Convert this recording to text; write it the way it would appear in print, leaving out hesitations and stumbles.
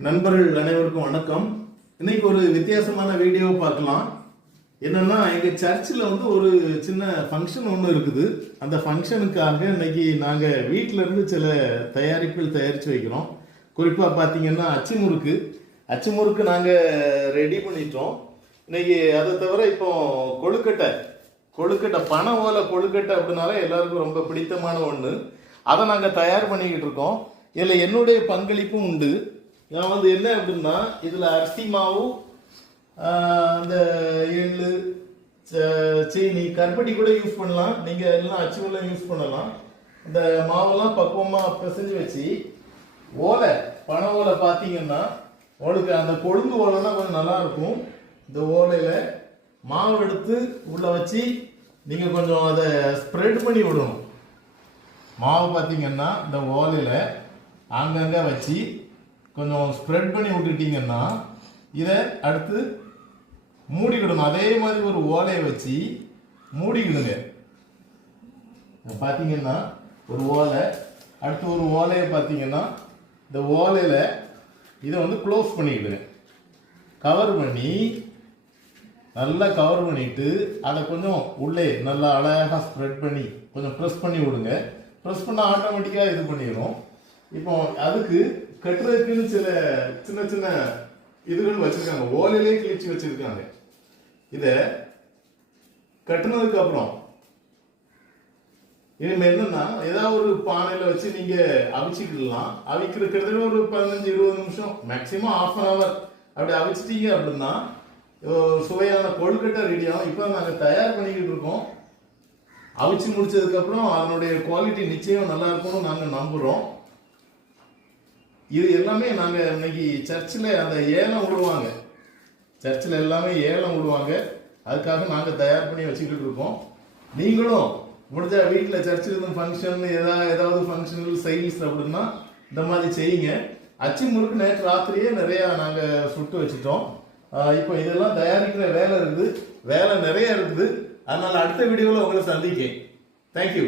நண்பர்கள் அனைவருக்கும் வணக்கம். இன்னைக்கு ஒரு வித்தியாசமான வீடியோ பார்க்கலாம். என்னன்னா, எங்க சர்ச்சில் வந்து ஒரு சின்ன ஃபங்க்ஷன் ஒன்று இருக்குது. அந்த ஃபங்க்ஷனுக்காக இன்னைக்கு நாங்க வீட்டில இருந்து சில தயாரிப்புகள் தயாரிச்சு வைக்கிறோம். குறிப்பா பாத்தீங்கன்னா அச்சு முறுக்கு நாங்க ரெடி பண்ணிட்டோம். இன்னைக்கு அதை தவிர இப்போ கொழுக்கட்டை பனை ஓலை கொழுக்கட்டை அப்படின்னாலே எல்லாருக்கும் ரொம்ப பிடித்தமான ஒன்று. அதை நாங்கள் தயார் பண்ணிக்கிட்டு இருக்கோம். இதில் என்னுடைய பங்களிப்பும் உண்டு. நான் வந்து என்ன அப்படின்னா, இதில் அரிசி மாவு, அந்த எள்ளு, சீனி, கருப்பட்டி கூட யூஸ் பண்ணலாம். நீங்கள் எல்லாம் அச்சுவெல்லாம் யூஸ் பண்ணலாம். இந்த மாவெல்லாம் பக்குவமாக பிசைஞ்சு வச்சு பனை ஓலை பார்த்தீங்கன்னா உங்களுக்கு அந்த கொழுந்து ஓலைன்னா கொஞ்சம் நல்லா இருக்கும். இந்த ஓலையில் மாவு எடுத்து உள்ளே வச்சு நீங்கள் கொஞ்சம் அதை ஸ்ப்ரெட் பண்ணி விடணும். மாவு பார்த்தீங்கன்னா இந்த ஓலையில் அங்கங்கே வச்சு கொஞ்சம் ஸ்ப்ரெட் பண்ணி விட்டுட்டீங்கன்னா இதை அடுத்து மூடிக்கிடணும். அதே மாதிரி ஒரு ஓலையை வச்சு மூடிக்கிடுங்க. பார்த்தீங்கன்னா ஒரு ஓலை, அடுத்து ஒரு ஓலையை பார்த்தீங்கன்னா இந்த ஓலையில் இதை வந்து க்ளோஸ் பண்ணிக்கிடுங்க. கவர் பண்ணி நல்லா கவர் பண்ணிட்டு அதை கொஞ்சம் உள்ளே நல்லா அழகாக ஸ்ப்ரெட் பண்ணி கொஞ்சம் ப்ரெஸ் பண்ணி விடுங்க. ப்ரெஸ் பண்ணால் ஆட்டோமேட்டிக்காக இது பண்ணிடும். இப்போ அதுக்கு கட்டுறதுக்குன்னு சில சின்ன சின்ன இதுகள் வச்சிருக்காங்க, ஓலையிலே கிழிச்சு வச்சிருக்காங்க. இதை கட்டுனதுக்கு அப்புறம் இனிமே என்னன்னா, ஏதாவது ஒரு பானையில வச்சு நீங்க அவிச்சுக்கலாம். அவிக்கிறதுக்கு ஒரு 15-20 நிமிஷம், மேக்சிமம் ½ அன் அவர் அப்படி அவிச்சிட்டீங்க அப்படின்னா சுவையான கொழுக்கட்டை ரெடி ஆகும். இப்போ நாங்கள் தயார் பண்ணிக்கிட்டு இருக்கோம். அவிச்சு முடிச்சதுக்கு அப்புறம் அதனுடைய குவாலிட்டி நிச்சயம் நல்லா இருக்கும்னு நாங்கள் நம்புறோம். இது எல்லாமே நாங்கள் இன்னைக்கு சர்ச்சில் அந்த ஏலம் விடுவாங்க, சர்ச்சில் எல்லாமே ஏலம் விடுவாங்க. அதுக்காக நாங்கள் தயார் பண்ணி வச்சுக்கிட்டு இருக்கோம். நீங்களும் முடிஞ்ச வீட்டில் சர்ச்சில் இருந்து ஃபங்க்ஷன் ஏதாவது ஃபங்க்ஷனல் சேல்ஸ் அப்படின்னா இந்த மாதிரி செய்யுங்க. அச்சு முறுக்கு நேற்று ராத்திரியே நிறையா நாங்கள் சுட்டு வச்சுட்டோம். இப்போ இதெல்லாம் தயாரிக்கிற வேலை நிறைய இருக்குது. அதனால அடுத்த வீடியோவில் உங்களை சந்திக்கேன். தேங்க்யூ.